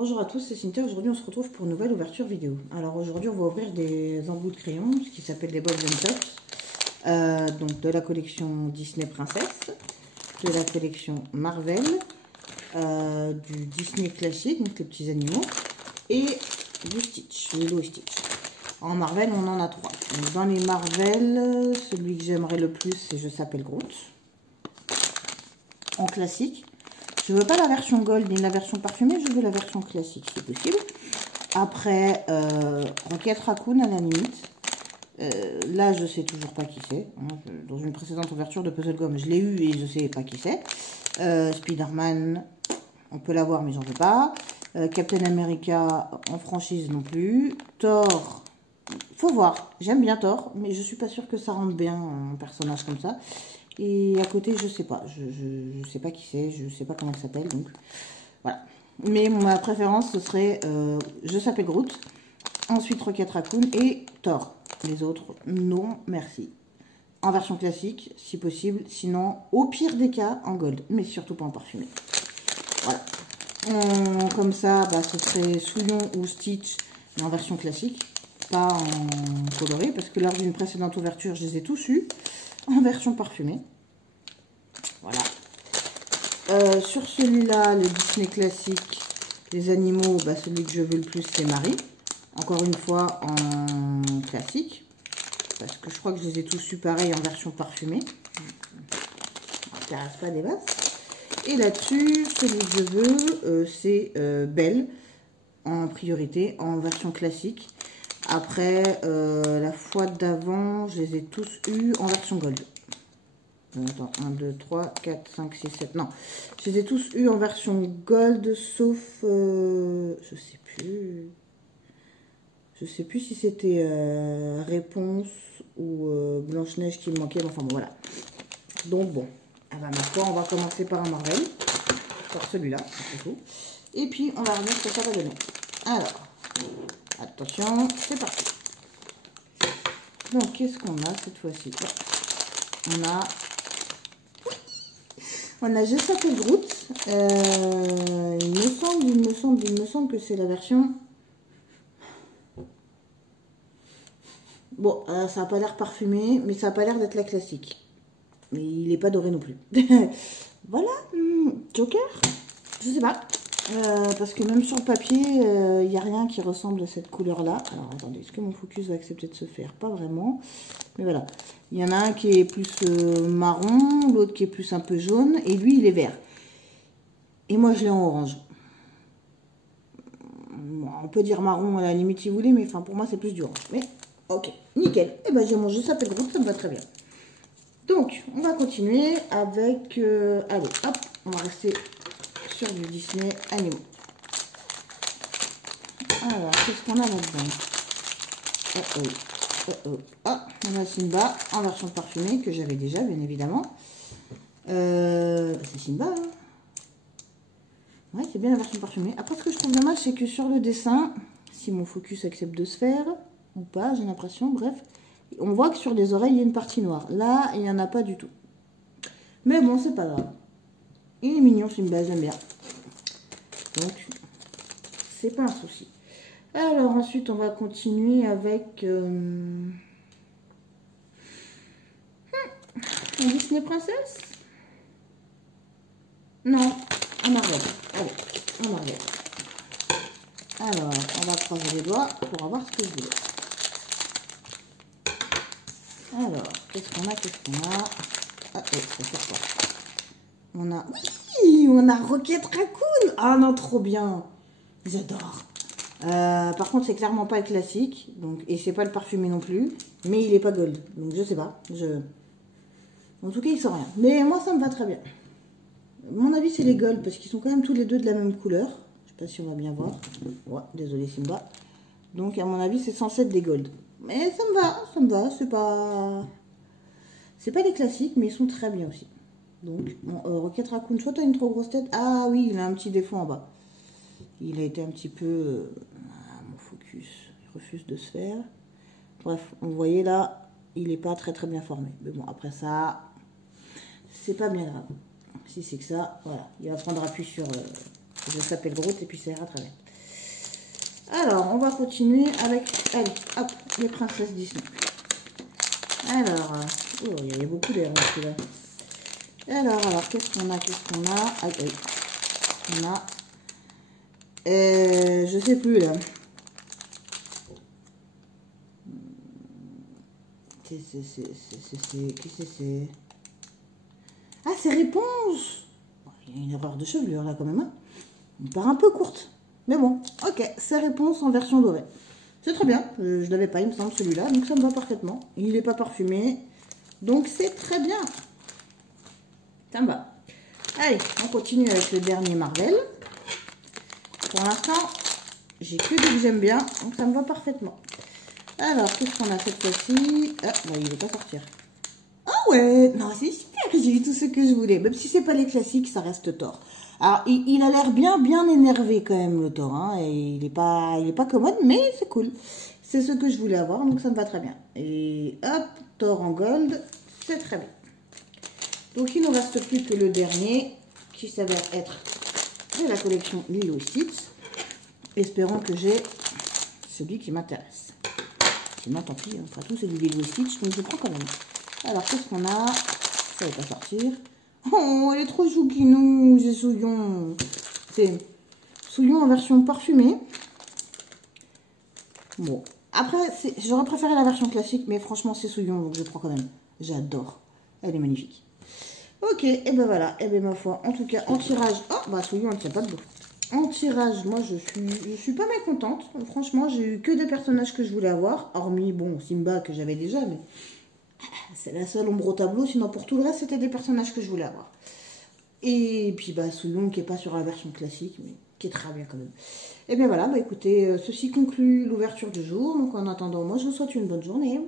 Bonjour à tous, c'est Cynthia. Aujourd'hui on se retrouve pour une nouvelle ouverture vidéo. Alors aujourd'hui on va ouvrir des embouts de crayons, ce qui s'appelle des Balls and Tops. Donc de la collection Disney Princess, de la collection Marvel, du Disney classique, donc les petits animaux, et du Stitch, Lilo et Stitch. En Marvel on en a 3. Donc, dans les Marvel, celui que j'aimerais le plus c'est Je s'appelle Groot. En classique. Je veux pas la version gold ni la version parfumée, je veux la version classique si possible. Après, Rocket Raccoon à la limite. Là, je sais toujours pas qui c'est. Dans une précédente ouverture de Puzzle Gum, je l'ai eu et je sais pas qui c'est. Spider-Man, on peut l'avoir mais j'en veux pas. Captain America en franchise non plus. Thor, faut voir. J'aime bien Thor, mais je suis pas sûre que ça rentre bien un personnage comme ça. Et à côté, je sais pas. Je sais pas qui c'est. Je sais pas comment il s'appelle. Donc, voilà. Mais ma préférence, ce serait Je s'appelle Groot. Ensuite, Rocket Raccoon et Thor. Les autres, non, merci. En version classique, si possible. Sinon, au pire des cas, en gold. Mais surtout pas en parfumé. Voilà. Comme ça, bah, ce serait Souillon ou Stitch, mais en version classique. Pas en coloré. Parce que lors d'une précédente ouverture, je les ai tous eus. En version parfumée. Voilà. Sur celui-là, le Disney classique, les animaux, bah, celui que je veux le plus, c'est Marie. Encore une fois, en classique. Parce que je crois que je les ai tous eus pareil en version parfumée. Ça reste pas des basses. Et là-dessus, celui que je veux, c'est Belle, en priorité, en version classique. Après, la fois d'avant, je les ai tous eus en version gold. Attends, 1, 2, 3, 4, 5, 6, 7. Non, je les ai tous eus en version gold, sauf... je sais plus. Je sais plus si c'était Réponse ou Blanche-Neige qui me manquait. Enfin bon, voilà. Donc bon, ah bah, maintenant on va commencer par un Marvel. Par celui-là, c'est tout. Et puis on va remettre ce que ça va donner. Alors, attention, c'est parti. Donc qu'est-ce qu'on a cette fois-ci? On a Je s'appelle Groot. Il me semble que c'est la version. Bon, ça n'a pas l'air parfumé, mais ça n'a pas l'air d'être la classique. Mais il n'est pas doré non plus. Voilà, Joker. Je sais pas. Parce que même sur le papier, il n'y a rien qui ressemble à cette couleur-là. Alors attendez, est-ce que mon focus va accepter de se faire? Pas vraiment. Mais voilà. Il y en a un qui est plus marron, l'autre qui est plus un peu jaune, et lui, il est vert. Et moi, je l'ai en orange. Bon, on peut dire marron à la limite si vous voulez, mais enfin, pour moi, c'est plus du orange. Mais ok, nickel. Et ben, j'ai mon Je s'appelle Groot, ça me va très bien. Donc, on va continuer avec... allez, hop, on va rester sur du Disney animaux. Alors, qu'est-ce qu'on a là-dedans? Ah, on a Simba en version parfumée, que j'avais déjà, bien évidemment. C'est Simba, hein. Ouais, c'est bien la version parfumée. Après, ce que je trouve dommage, c'est que sur le dessin, si mon focus accepte de se faire, ou pas, j'ai l'impression, bref, on voit que sur les oreilles, il y a une partie noire. Là, il n'y en a pas du tout. Mais bon, c'est pas grave. Il est mignon, Simba, j'aime bien. Donc, c'est pas un souci. Alors, ensuite, on va continuer avec... Disney Princess? Non, un Marvel. Allez, un Marvel. Alors, on va croiser les doigts pour avoir ce que je voulais. Alors, qu'est-ce qu'on a? Ah, oui, ça fait quoi? On a... Oui, on a Rocket Raccoon. Ah non, trop bien. J'adore. Par contre, c'est clairement pas le classique. Donc, et c'est pas le parfumé non plus. Mais il est pas gold. Donc, je sais pas. En tout cas, il sent rien. Mais moi, ça me va très bien. Mon avis, c'est les gold. Parce qu'ils sont quand même tous les deux de la même couleur. Je sais pas si on va bien voir. Ouais, désolé, Simba. Donc, à mon avis, c'est censé être des gold. Mais ça me va. C'est pas les classiques, mais ils sont très bien aussi. Donc, bon, Rocket Raccoon, soit t'as une trop grosse tête. Ah oui, il a un petit défaut en bas. Il a été un petit peu... mon focus, il refuse de se faire. Bref, vous voyez là, il n'est pas très bien formé. Mais bon, après ça, c'est pas bien grave. Si c'est que ça, voilà. Il va prendre appui sur Je s'appelle Groot et puis ça ira très bien. Alors, on va continuer avec, allez, hop, les princesses Disney. Alors, oh, il y avait beaucoup d'air là. Alors, qu'est-ce qu'on a, Aïe, aïe. On a, je sais plus là. Qu'est-ce que c'est? Ah, c'est réponse. Il y a une erreur de chevelure là quand même. Hein. On part un peu courte. Mais bon, ok, c'est réponse en version dorée. C'est très bien. Je ne l'avais pas, il me semble, celui-là. Donc ça me va parfaitement. Il n'est pas parfumé. Donc c'est très bien. Ça me va. Allez, on continue avec le dernier Marvel. Pour l'instant, j'ai que des que j'aime bien. Donc ça me va parfaitement. Alors, qu'est-ce qu'on a cette fois-ci? Ah, bah, il ne veut pas sortir. Ah ouais, non, c'est super, j'ai eu tout ce que je voulais. Même si c'est pas les classiques, ça reste Thor. Alors, il a l'air bien énervé quand même, le Thor. Hein, et il est pas commode, mais c'est cool. C'est ce que je voulais avoir, donc ça me va très bien. Et hop, Thor en gold, c'est très bien. Donc, il ne nous reste plus que le dernier, qui s'avère être de la collection Lilo & Stitch. Espérons que j'ai celui qui m'intéresse. Sinon, tant pis, on fera tout, c'est du Lilo & Stitch, donc je prends quand même. Alors, qu'est-ce qu'on a? Ça va pas sortir. Oh, elle est trop chouquinou, c'est Souillon. C'est Souillon en version parfumée. Bon, après, j'aurais préféré la version classique, mais franchement, c'est Souillon, donc je prends quand même. J'adore. Elle est magnifique. Ok, et ben voilà, et ben ma foi, en tout cas, en tirage... Oh, bah Souillon, elle ne tient pas debout. En tirage, moi, je suis pas mécontente. Franchement, j'ai eu que des personnages que je voulais avoir, hormis, bon, Simba, que j'avais déjà, mais... C'est la seule ombre au tableau, sinon pour tout le reste, c'était des personnages que je voulais avoir. Et puis, bah, Souillon, qui n'est pas sur la version classique, mais qui est très bien quand même. Et bien voilà, bah écoutez, ceci conclut l'ouverture du jour. Donc en attendant, moi, je vous souhaite une bonne journée.